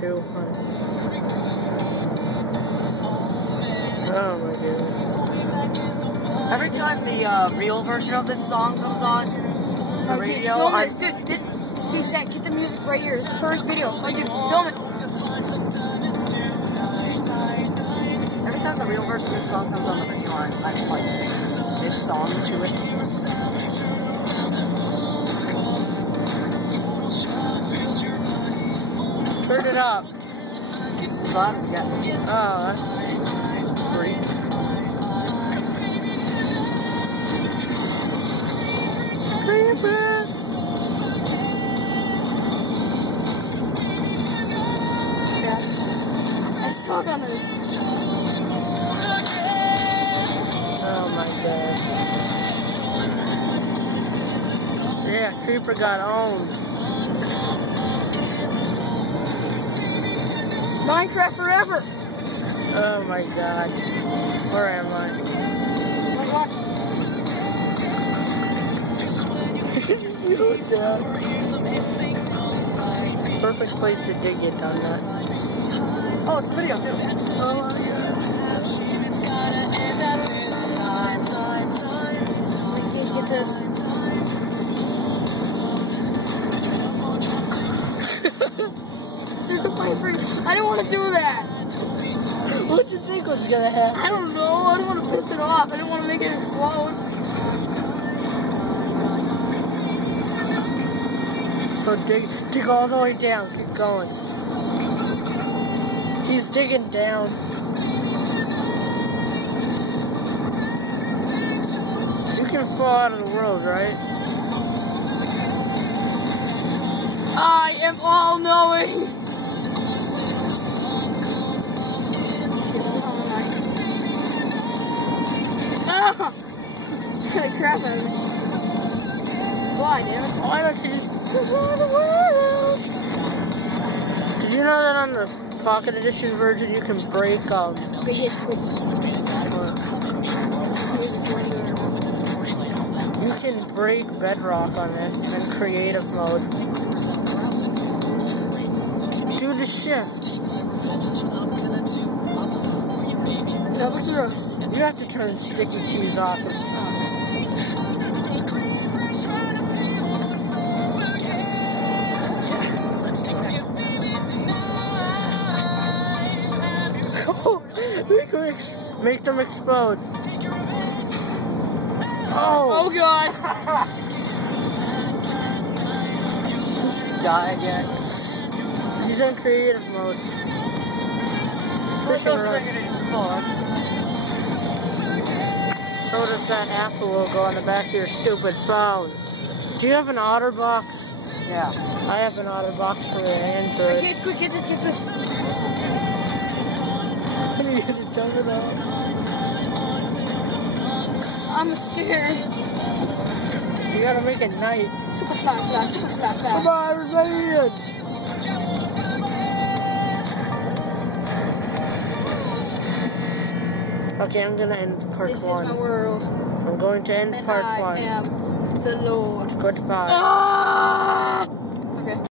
2, 1. Oh my goodness. Every time the real version of this song comes on the radio, Dude, Zach, get the music right here. It's the first video. Like, dude, film it. Every time the real version of this song comes on the radio, I like sing this song to it. Turn it up. So that's a guess. Oh, that's great. Creeper. I suck on this. Oh my god. Yeah, Creeper got owned. Minecraft forever. Oh my god. Where am I? Oh my god. Perfect place to dig it on that. Oh, it's the video too. Oh my god. We can't get this. Dude, I didn't want to do that. What do you think was gonna happen? I don't know. I don't want to piss it off. I didn't want to make it explode. So dig all the way down. Keep going. He's digging down. You can fall out of the world, right? I am all-knowing. Ah! The crap out of me. Fly, damn it. Why don't you just run the world? Did you know that on the Pocket Edition version you can break you can break bedrock on this in creative mode. Do the shift. Double thrust. You have to turn sticky keys off and make them explode. Oh god. Die again. He's in creative mode. Fish and run. So does that apple logo on the back of your stupid phone. Do you have an OtterBox? Yeah. I have an OtterBox for an Android. Quick, get this. I'm scared. You gotta make it night. Super fly. Come on, everybody in. Okay, I'm gonna end part 1. This is my world. I'm going to end part 1. I am the Lord. Goodbye. Ah!